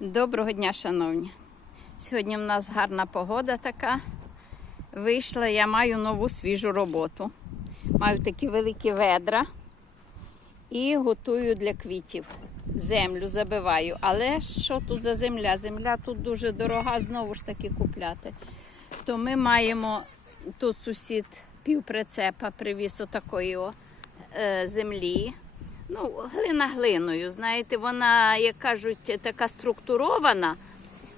Доброго дня, шановні. Сьогодні в нас гарна погода така. Вийшла, я маю нову свіжу роботу. Маю такі великі ведра і готую для квітів. Землю забиваю. Але що тут за земля? Земля тут дуже дорога, знову ж таки купляти. То ми маємо тут сусід півприцепа привіз отакої е, землі. Ну, глина глиною, знаєте, вона, як кажуть, така структурована,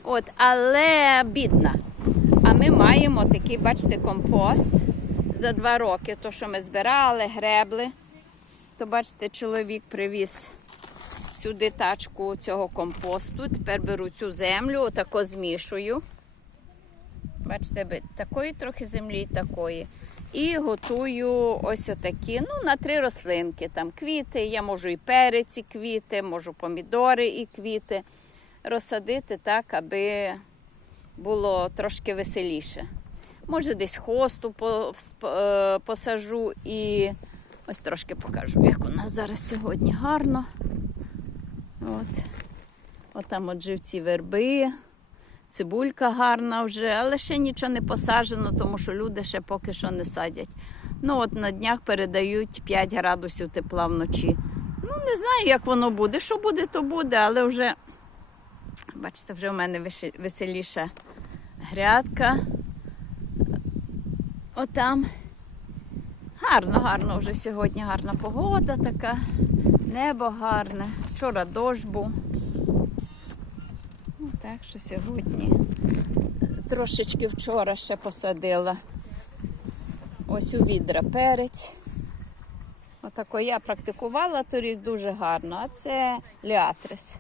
от, але бідна. А ми маємо такий, бачите, компост за два роки. То, що ми збирали, гребли. То, бачите, чоловік привіз сюди тачку цього компосту. Тепер беру цю землю, отако змішую. Бачите, такої трохи землі, такої. І готую ось отакі, ну, на три рослинки. Там квіти, я можу і перець, і квіти, можу помідори і квіти розсадити так, аби було трошки веселіше. Може, десь хосту е, посажу і ось трошки покажу, як у нас зараз сьогодні гарно. От. От там от живці верби. Цибулька гарна вже, але ще нічого не посаджено, тому що люди ще поки що не садять. Ну от на днях передають 5 градусів тепла вночі. Ну, не знаю, як воно буде. Що буде, то буде, але вже, бачите, вже в мене веселіша грядка. Отам. Гарно, гарно вже сьогодні гарна погода така. Небо гарне. Вчора дощ був. Так що сьогодні трошечки вчора ще посадила. Ось у відра перець. Отако я практикувала торік дуже гарно, а це ліатрис,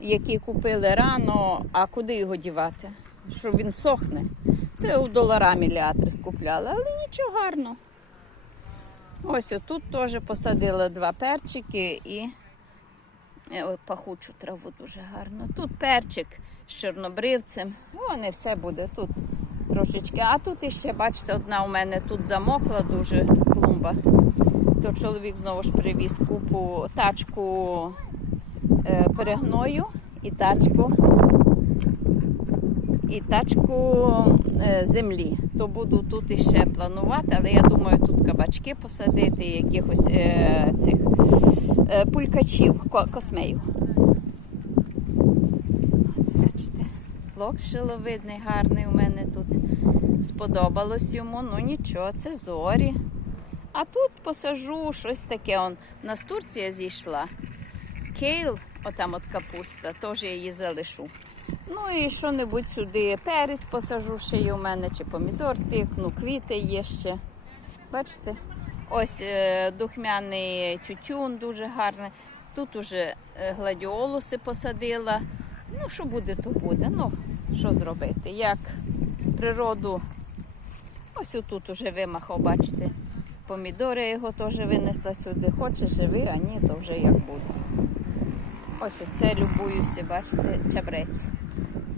який купили рано, а куди його дівати? Що він сохне. Це у доларамі ліатрис купляли, але нічого гарно. Ось отут теж посадила два перчики і пахучу траву дуже гарно. Тут перчик з чорнобривцем. О, не все буде тут трошечки. А тут іще, бачите, одна у мене тут замокла дуже клумба. То чоловік знову ж привіз купу тачку е, перегною і тачку. І тачку е, землі. То буду тут іще планувати, але я думаю, тут кабачки посадити, якихось е, цих е, пулькачів, ко- космеїв. Бачите, флокс шиловидний, гарний у мене тут. Сподобалось йому, ну нічого, це зорі. А тут посажу щось таке. Он, у нас Турція зійшла. Кейл, отам от капуста, теж я її залишу. Ну і що-небудь сюди перець посажу, ще є у мене, чи помідор тикну, квіти є ще. Бачите? Ось е, духмяний тютюн дуже гарний. Тут уже е, гладіолуси посадила. Ну, що буде, то буде. Ну, що зробити? Як природу. Ось отут уже вимахав, бачите. Помідори його теж винесла сюди. Хоче живи, а ні, то вже як буде. Ось оце любуюся, бачите, чабрець.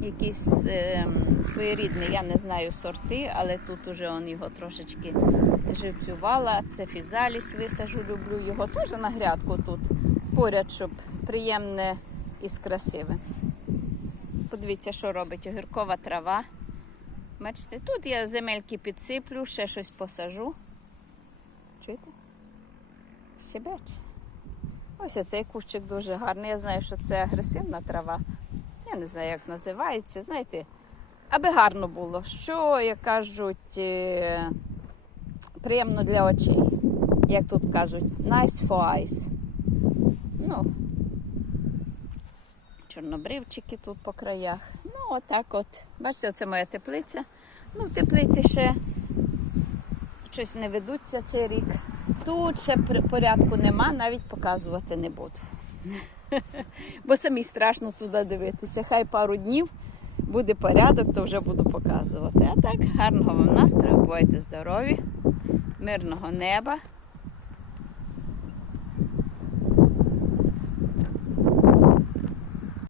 Якийсь е, своєрідний, я не знаю сорти, але тут уже он його трошечки живцювала. Це фізаліс висажу, люблю його. Теж на грядку тут поряд, щоб приємне і красиве. Подивіться, що робить огіркова трава. Бачите, тут я земельки підсиплю, ще щось посажу. Чуєте? Щебеч. Ось цей кущик дуже гарний. Я знаю, що це агресивна трава. Я не знаю, як називається. Знаєте, аби гарно було. Що, як кажуть, е, приємно для очей. Як тут кажуть, nice for eyes. Ну, чорнобривчики тут по краях. Ну, отак от. Бачите, це моя теплиця. Ну, в теплиці ще щось не ведуться цей рік. Тут ще порядку нема, навіть показувати не буду. Бо самі страшно туди дивитися. Хай пару днів буде порядок, то вже буду показувати. А так, гарного вам настрою, бувайте здорові, мирного неба.